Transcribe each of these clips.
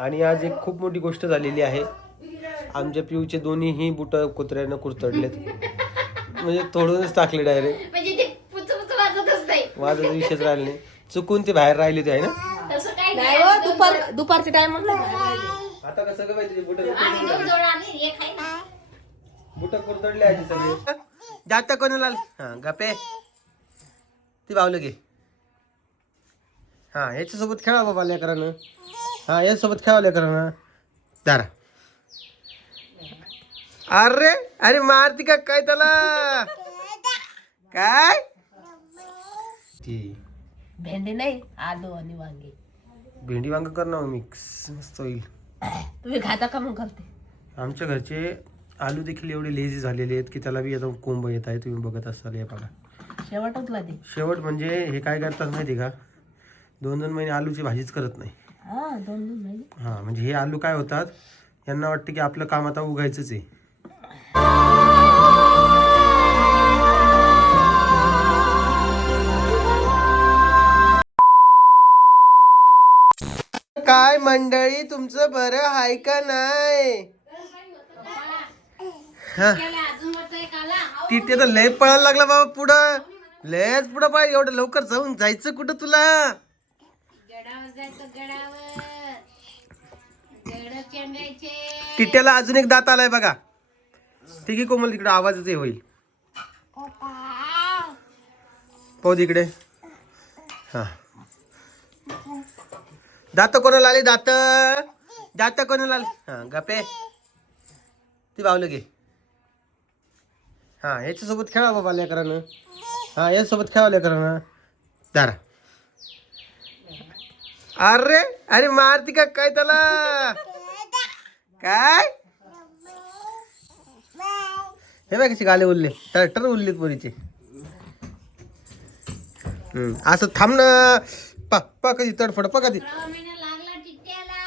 आणि आज एक खूप मोठी गोष्ट झालेली आहे. आमच्या पिऊचे दोन्हीही बुट कुत्र्यानं कुरतडलेत. म्हणजे तोडूनच टाकले डायरेक्ट. म्हणजे ते पुचपुच वाजतच नाही. वाजत विषयच राहिले नाही. चुकून ते बाहेर राहिले ते आहे ना. तसं काही नाही हो, दुपारच्या टाइम आता कसं काय माहिती बुट आम्ही दोन जोड आणले, एक आहे ना. बुट कुरतडले आहे सगळे. जाता कोणाला हा गपे ती बावलं घे. हा याच्यासोबत खेळा बाबा लेकरानं. हा याच्यासोबत खेळा लेकरानं. दारा अरे अरे मारती का काय त्याला काय ती भेंडी नाही, आलू आणि वांगी. भेंडी वांग कर ना मिक्स मस्त होईल. तुम्ही खाता का मग करते? आमच्या घरचे आलू देखील एवढे लेझी झालेले आहेत की त्याला बी आता कोंब येत आहे. तुम्ही बघत असाल या बघा. शेवटला ते शेवट म्हणजे हे काय करतात माहिती का, 2-2 महिने आलूची भाजीच करत नाही. हा 2 महिने. हा म्हणजे हे आलू काय होतात, यांना वाटतं की आपलं काम आता उगायचंच आहे. काय मंडळी तुमचं बरं आहे का नाही? हा त्याला अजून वरचं एक आला. तिथे तर लय पळायला लागला बाबा पुढं. लयच पुढं पाहिजे. एवढं लवकर जाऊन जायचं कुठं तुला? गडावर जायचं, गडावर. गड चेंगायचे. टिट्याला अजून एक दात आलाय बघा. ठीक आहे कोमल तिकडे आवाजच हे होईल. पाहू तिकडे. हा दात कोणाला आले? दात दात कोणाला आले? हा गपे ती बावलं घे. हा याच्यासोबत खेळा बाबा लेकरानं. हा याच्यासोबत खेळा लेकरानं. दारा अरे अरे मारती का काय त्याला काय? हे बघ कशी गाले उरले. ट्रॅक्टर उरलेत पोरीचे. असं थांब ना. पा कधी तडफड पा कधी. 11 महिना लागला टिट्याला.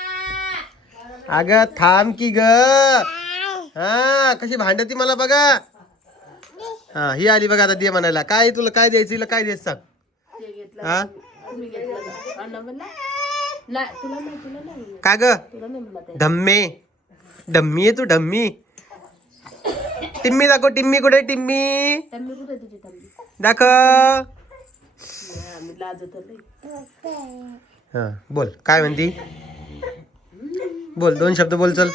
अगं थांब की ग. हा कशी भांडती मला बघा. हा ही आली बघा आता दे म्हणायला. काय तुला काय द्यायचं, हिला काय द्यायचं सांग. ते घेतलं हा तुम्ही घेतलं का? अण्णा म्हणला नाही, तुला नाही का ग तुला नाही म्हणला ते. धम्मे धम्मी आहे तू ढम्मी. टिम्मी दाखव. टिम्मी कुठे? टिम्मी तंबी कुठे तुझी तंबी? दाखव. मी लाजत होते. हा बोल काय म्हणती. बोल 2 शब्द बोल. चल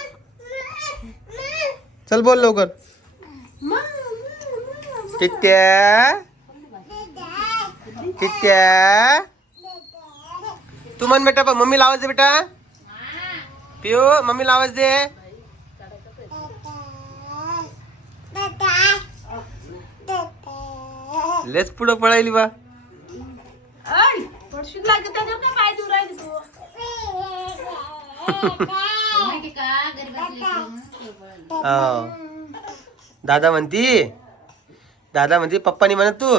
चल बोल लवकर. टिट्या टिट्या तू म्हण बेटा. मम्मीला आवाज दे बेटा. पिओ मम्मीला आवाज दे. लेच पुढं पळायली बा. ऐ पडशील लागत त्याच्यावर काय पाय देऊ राहिली तू? माहिती का गरीबातली लेकरं. हो. दादा म्हणती पप्पानी म्हणत तू.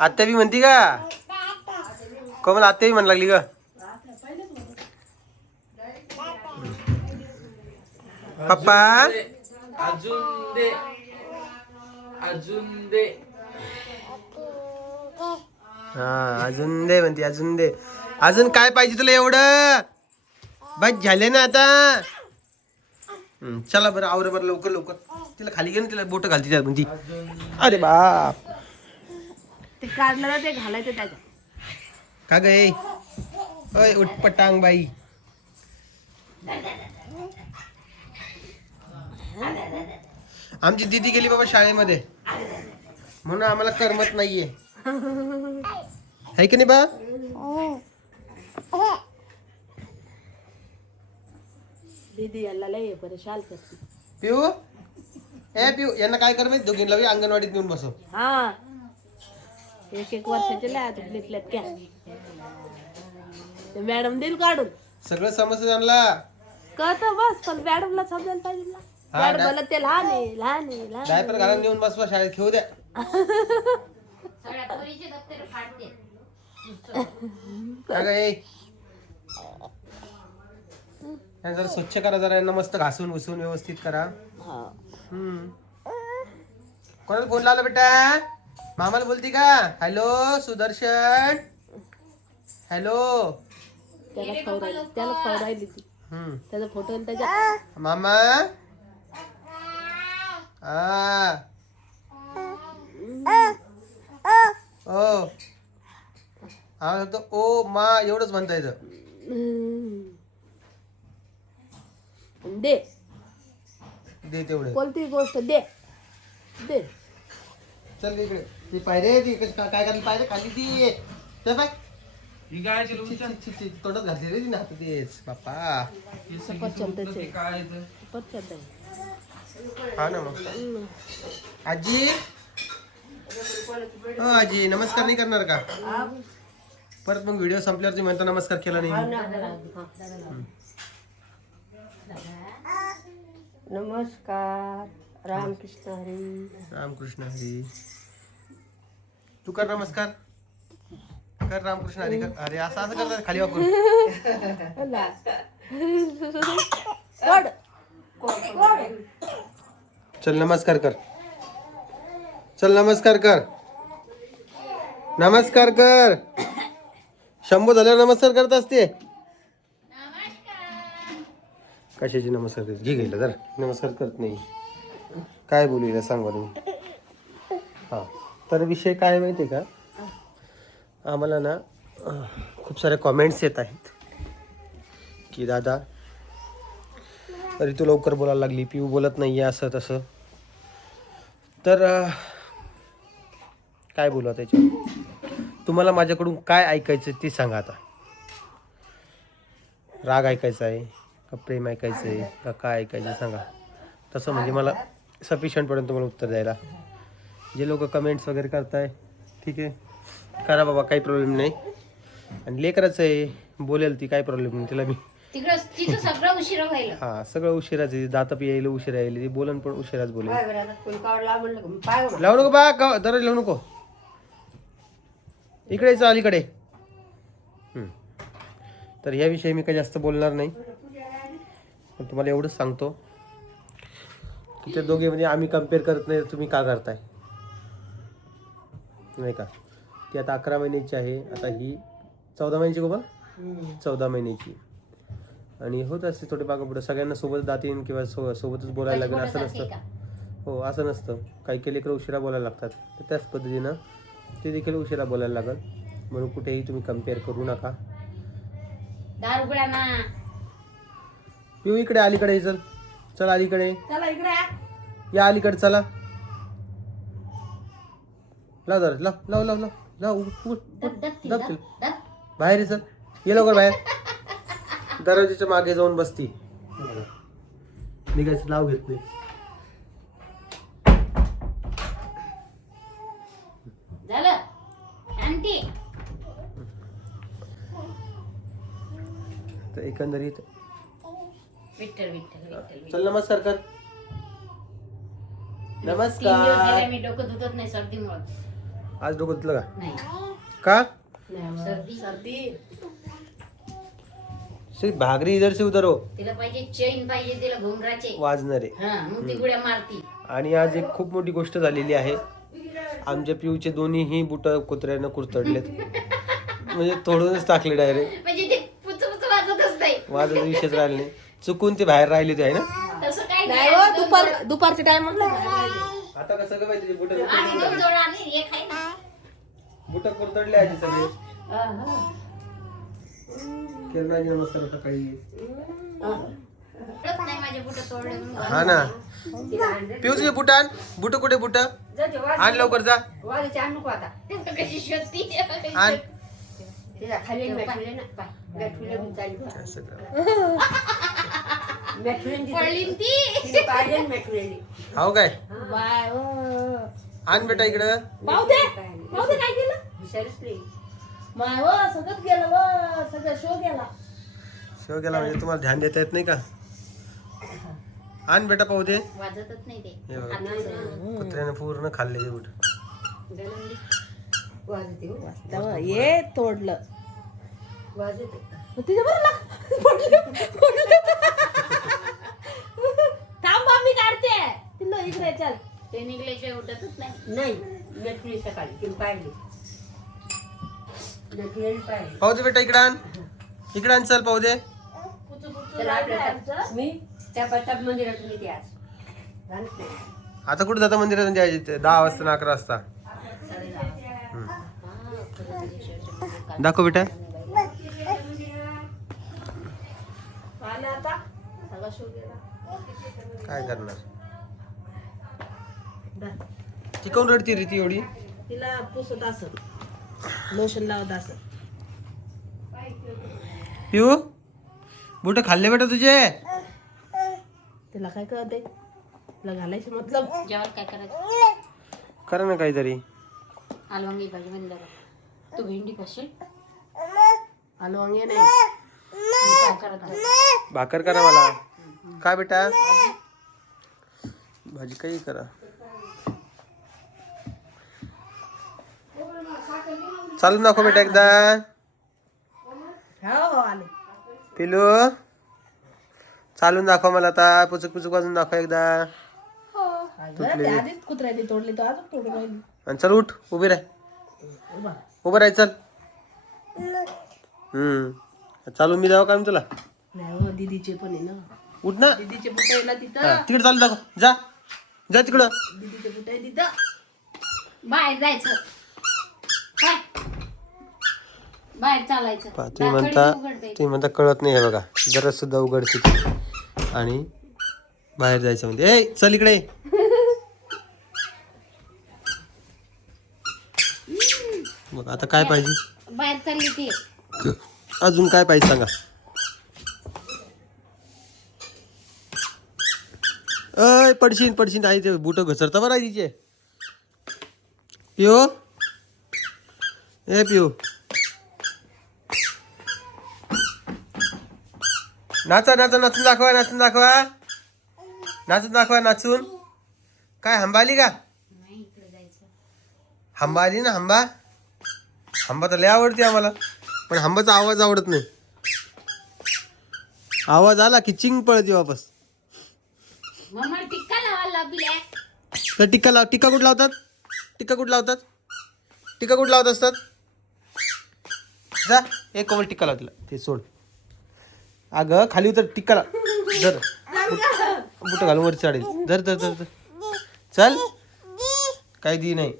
आत्या बी म्हणती का? कोमल आत्या बी म्हण लागली ग. पप्पा अजून दे हा अजून दे म्हणते. अजून दे. अजून काय पाहिजे तुला एवढं? बस झाले ना आता. चला बरं आवर बरं लवकर लवकर. तिला खाली घे ना. तिला बोट घालती त्यात म्हणती. अरे बाप ते काढलं ना ते घालायचं त्याच्यात. का गे अय उठपटांग बाई. आमची दीदी गेली बाबा शाळेमध्ये म्हणून आम्हाला करमत नाहीये. है की नाही बा? दीदी याला लय परेशान करते. पिऊ ए पिऊ यांना काय कर माहिती दोघींना बी अंगणवाडीत नेऊन बसव. हा 1-1 वर्षाचे लय आता घेतल्यात क्या. ते मॅडम देईल काढून. सगळं समजतं त्यांना. कळतं बस पण मॅडमला समजायला पाहिजे ना. हा, मॅडम मला ते लहान आहे लहान आहे लहान आहे. डायपर घालून नेऊन बसवा शाळेत खेळू द्या. सगळ्या पोरीचे दप्तर फाडते. का गे जरा स्वच्छ करा. जरा यांना मस्त घासून घुसून व्यवस्थित करा. हा. कोणाला फोन लावला बेटा? मामाला बोलती का? हॅलो सुदर्शन. हॅलो त्याला खाऊ राहिली ती. हम्म. त्याचा फोटो त्याच्या मामा ओ हा तो ओ मा एवढंच म्हणता येतं. दे दे तेवढं. कोणती गोष्ट दे दे. चल इकडे ती पायरे ती काय करायला पायरे खाली ती चल बाय. ही काय ते लोणचं? तोंडात घातली रे तिने हात तेच बाप्पा. हे सगळं उठलं ते काय आहे ते? पटकन दे. हा ना मग आजी. हो आजी नमस्कार नाही करणार का? परत मग व्हिडिओ संपल्यावर तुम्ही म्हणता नमस्कार केला नाही. नमस्कार रामकृष्ण हरी. रामकृष्ण हरी. तू कर नमस्कार कर. रामकृष्ण हरी कर. अरे असं असं करतात खाली वापरून. चल नमस्कार कर. चल नमस्कार कर. नमस्कार कर. शंभू झाल्यावर नमस्कार करत असते. कशाची नमस्कार करते घे गेलं जर नमस्कार करत नाही. काय बोलू हिला सांग बरं मी. हां तर विषय काय माहिती आहे का, आम्हाला ना खूप सारे कॉमेंट्स येत आहेत की दादा अरे तू लवकर बोलायला लागली, पिऊ बोलत नाही आहे असं तसं. तर काय बोलू आता त्याच्यावर. तुम्हाला माझ्याकडून काय ऐकायचं ते सांगा आता. राग ऐकायचा आहे का प्रेम ऐकायचं आहे का काय ऐकायचं सांगा. तसं म्हणजे मला सफिशियंटपर्यंत तुम्हाला उत्तर द्यायला. जे लोक कमेंट्स वगैरे करताय ठीक आहे करा बाबा, काही प्रॉब्लेम नाही. आणि लेकरच आहे बोलेल ती, काही प्रॉब्लेम नाही तिला. मी तिकडं तिचं सगळं उशिरा व्हायला. हां सगळं उशिराच आहे. दात यायला उशिरा यायला ती बोलन पण उशिराच बोलेल. लावू नको बा दररोज लावू नको. इकडे चाल इकडे. तर याविषयी मी काही जास्त बोलणार नाही, पण तुम्हाला एवढंच सांगतो की ते दोघे म्हणजे आम्ही कम्पेअर करत नाही. तुम्ही का करताय नाही का. ती आता 11 महिन्याची आहे. आता ही 14 महिन्याची गोबा 14 महिन्याची. आणि होत असते थोडे मागं पुढे सगळ्यांना सोबत जातीन किंवा सोबतच बोलायला लागेल असं नसतं. हो असं नसतं. काही काही लेकरं उशिरा बोलायला लागतात. तर त्याच पद्धतीनं ते देखील उशिरा बोलायला लागल. म्हणून कुठेही तुम्ही कम्पेअर करू नका. पिऊ इकडे अलीकडे चल. चल अलीकडे चला इकडे या. अलीकडे चला. लाव जरा लाव लाव लाव लाव लाव उठ चल बाहेर ये. चल ये लवकर बाहेर. दरवाजाच्या मागे जाऊन बसती. निघायचं नाव घेत नाही. झालं शांती. तर एकंदरीत विठ्ठल विठ्ठल विठ्ठल. चल नमस्कार कर. 3 दिवस झाले मी डोकं धुतत नाही सर्दीमुळे. आज डोकं धुतलं का? नाही का सर्दी सर्दी. सिर्फ भागरी इधर से उधर हो. तिला पाहिजे चेन पाहिजे तिला घुंगराचे वाजणारे. हा मग ती गुड्या मारती. आणि आज एक खूप मोठी गोष्ट झालेली आहे. आमच्या पिऊचे दोन्हीही बुट कुत्र्यानं कुरतडलेत. म्हणजे तोडूनच टाकले डायरेक्ट. म्हणजे ते पुचपुच वाजतच नाही. वाजत विषयच राहिले नाही. चुकून ते बाहेर राहिले ते आहे ना. तसं काही नाही हो. दुपारच्या टाइम आता कसं काय माहिती बुट आणि 2 जोडा आणि एक आहे ना. बुट कुरतडले आहे सगळे. किरणाजी नमस्कार सकाळी. कळत नाही माझे बुट तोडले म्हणून. हा ना. पिऊ तुझे बुट आण. बुट कुठे बुट आण लवकर जा. तिथं कशी शोधती. आण. असं कर. पडली ती. हो काय आण बेटा इकडं. पाहू दे काय केलं. माय व सगळं गेलं व सगळं शो गेला. शेव गेला म्हणजे तुम्हाला ध्यान देता येत नाही का. आण बेटा पाहू दे. वाजतच नाही ते. हे बघा कुत्र्याने पूर्ण खाल्ले बुट. ये तोडलं. थांब मी काढते. तिला इकडे चल. ते निघल्याशिवाय उठतच नाही. नाही सकाळी पाहिली. पाहू दे बेटा इकडं आण. इकडे आण, चल पाहू दे. पुचू पुचू त्याला लागलं आपल्या आमचं. मी त्या पट्टाप मंदिरात मी ते आज झालंच नाही. आता कुठे जाता मंदिरात जायचे? 10 वाजता ना 11 वाजता. दाखव बेटा. आलं आता सगळा शो गेला. काय करणार? दा. ती कोण रडती रे ती एवढी? तिला पुसत असत, लोशन लावत असत. पिऊ बुट खाल्ले बेटा तुझे? तिला काय कळते? तिला घालायचं मतलब. जेवण काय करायचं? करा ना काहीतरी. आलू वांगी भाजी बनलं का? तू भेंडी खाशील? आलू वांगे नाही. मी काय करत आहे? भाकर करा मला. काय बेटा? भाजी काही करा. चालून दाखव बेटा एकदा. हो आले. पिलू चालून दाखव मला आता. पुचक पुचक वाजून दाखव एकदा. अगं, ते आधीच कुत्र्याने तोडली, तो अजून तोडून राहिली. आणि चल उठ, उभी राह. उभा. उभं राह, चल. चालून मी जाऊ का तुला? नाही हो, दीदीचे पण आहे ना. उठ ना. दीदीचे बुट आहे ना हा, तिथं. तिकडे चालू दाखव. जा जा तिकडं. दीदीचे बुट आहे तिथं. बाहेर जायचं काय? बाहेर चालायचं. तुम्ही म्हणता तुम्ही म्हणता कळत नाही. हे बघा जरा सुद्धा उघडते ती. आणि बाहेर जायचं म्हणते. ए चल इकडे. बघ आता काय पाहिजे? बाहेर चालली ती. अजून काय पाहिजे सांगा. अय पडशीन पडशीन. आहे ते बुट घसरता बरं आहे तिचे. पिओ ए पिओ नाचा नाचा नाचून दाखवा. नाचून दाखवा. नाचून दाखवा. नाचून. काय हंबाली का? नाही इकडे जायचं. हंबा आली ना. हंबा हंबा तर लय आवडते आम्हाला. पण हंबाचा आवाज आवडत नाही. आवाज आला की चिंग पळते वापस. मम्मा टिक्का लावायला लावली आहे. तर टिक्का लाव. टिक्का कुठं लावतात? टिक्का कुठं लावतात? टिक्का कुठं लावत असतात? जा एक कोमल टिक्का लाव तिला. ते सोड. अगं खाली उतर. टिक्का लाव. जर बुट घालून वर चढेल. जर तर तर चल. काही दी नाही.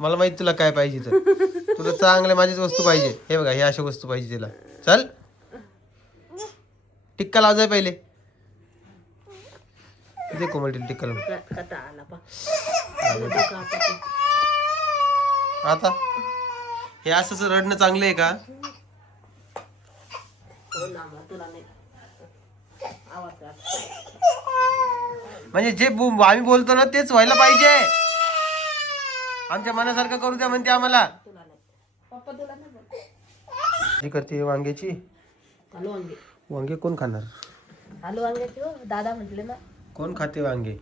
मला माहिती तुला काय पाहिजे. तर तुला चांगल्या माझीच वस्तू पाहिजे. हे बघा हे अशा वस्तू पाहिजे तिला. चल टिक्का लाव जाय पहिले. दे कोमल टिक्का लाव. कटा आला पा. आता हे असंच रडणं चांगलं आहे का? हो ना, मग तुला नाही आवाज काढ. म्हणजे जे आम्ही बोलतो ना तेच व्हायला पाहिजे. आमच्या मनासारखं करू द्या म्हणते आम्हाला. तुला नाही पप्पा, तुला नाही बोल. जी करते वांग्याची. आलू वांगे. वांगे कोण खाणार? आलू वांग्याची हो, दादा म्हटले ना. कोण खाते वांगे?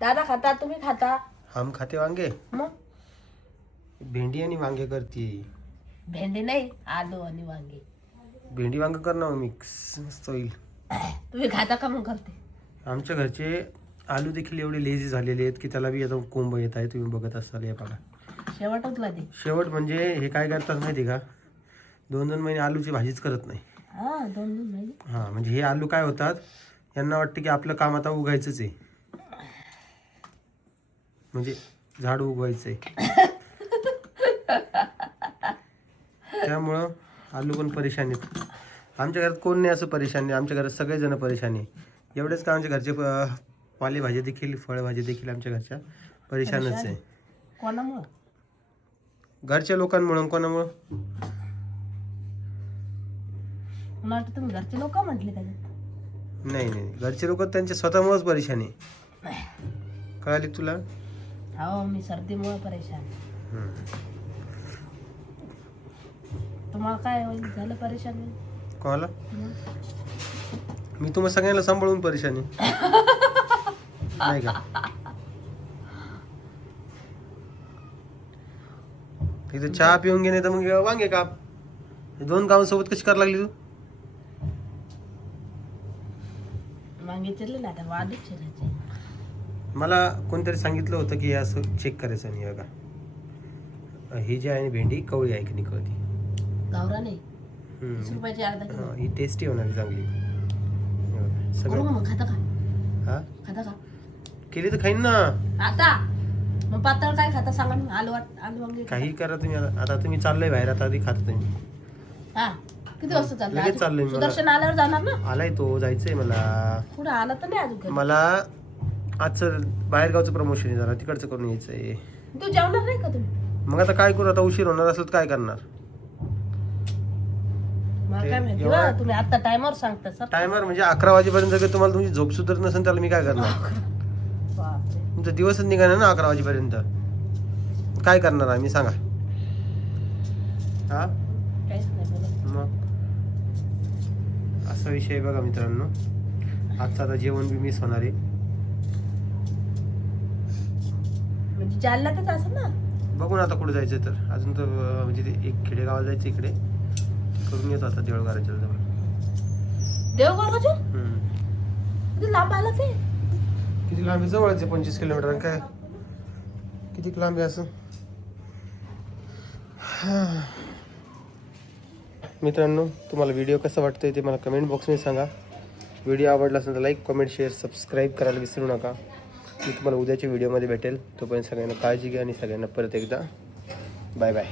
दादा खाता, तुम्ही खाता. हम खाते वांगे. मग भेंडी आणि वांगे करते. भेंडी नाही, आलू आणि वांगे. भेंडी वांग कर ना मिक्स मस्त होईल. तुम्ही खाता का? मग करते. आमच्या घरचे आलू देखील एवढे लेझी झालेले आहेत की त्याला बी आता कोंब येत आहे. तुम्ही बघत असाल. या बघा शेवटला ते. शेवट म्हणजे हे काय करतात माहिती का? 2-2 महिने आलूची भाजीच करत नाही. हा, 2 महिने. हां म्हणजे हे आलू काय होतात, यांना वाटतं की आपलं काम आता उगायचंच आहे. म्हणजे झाड उगवायचं आहे. त्यामुळं आलू पण परेशान आहेत. आमच्या घरात कोण नाही असं परेशान नाही. आमच्या घरात सगळेजण परेशान आहे. एवढेच का आमच्या घरचे पालेभाज्या देखील फळभाज्या देखील आमच्या घरच्या परेशानच आहे. कोणामुळं? घरच्या लोकांमुळं. कोणामुळं? मला वाटतं तुम्ही घरचे लोक म्हटले त्याच्यात. नाही नाही घरचे लोक त्यांच्या स्वतःमुळंच परेशान आहे. कळाली तुला? हो, मी सर्दीमुळे परेशान. तुम्हाला काय होईल झालं परेशान? कोणाला? मी तुम्हाला सगळ्यांना सांभाळून परेशान आहे. नाही का? इथं चहा पिऊन घे नाही तर मग वांगे काप. हे 2 कामं सोबत कशी करायला लागली तू? वांगे चिरले ना, आता वाढीत चिरायचे. मला कोणतरी सांगितलं होतं की हे असं चेक करायचं नाही. बघा ही जी आहे ना भेंडी कवळी आहे की नाही कळती. गावरा नाही. हम्म. 20 रुपयाची अर्धा किलो हा, ही टेस्टी होणार आहे चांगली. हे बघा, करू सगळं का मग खाता का हा खाता का केली तर खाईन ना. आता मग पातळ काय खाता सांगा ना आलू वांगे काही करा तुम्ही आता तुम्ही चाललंय बाहेर आता आधी खाता तुम्ही. हा किती वाजता चाललं लगेच चाललोय मी. सुदर्शन आल्यावर जाणार ना आलाय तो जायचंय मला. पुढे आला तर नाही अजून घरी. मला आजचं बाहेरगावचं प्रमोशन आहे जरा तिकडचं करून यायचंय. तू जेवणार नाही का तुम्ही मग आता काय करू आता उशीर होणार असेल तर काय करणार. मला ते काय माहिती एवढं- बा, तुम्ही आता टायमर सांगता सर टायमर म्हणजे 11 वाजेपर्यंत जर तुम्हाला तुमची झोप सुधरत नसेल त्याला मी काय करणार. बापरे. तुमचा दिवसच निघाला ना 11 वाजेपर्यंत. काय करणार आम्ही सांगा. हा काहीच नाही बोलत. मग असा विषय आहे बघा मित्रांनो. आजचं आता जेवण बी मिस होणार आहे. म्हणजे जालन्यातच असं ना बघू ना आता कुठे जायचं तर. अजून तर म्हणजे ते एक खेडेगावाला जायचं इकडे करून येतो आता देवळगावच्या जवळ. देवगडच्या हम्म. किती लांब आला ते किती लांब आहे? जवळच आहे 25 किलोमीटर. आणि काय किती लांब आहे असं. मित्रांनो तुम्हाला व्हिडिओ कसा वाटतोय ते मला कमेंट बॉक्समध्ये सांगा. व्हिडिओ आवडला असेल तर लाईक कमेंट शेअर सबस्क्राईब करायला विसरू नका. मी तुम्हाला उद्याच्या व्हिडिओमध्ये भेटेल. तोपर्यंत सगळ्यांना काळजी घ्या आणि सगळ्यांना परत एकदा बाय बाय.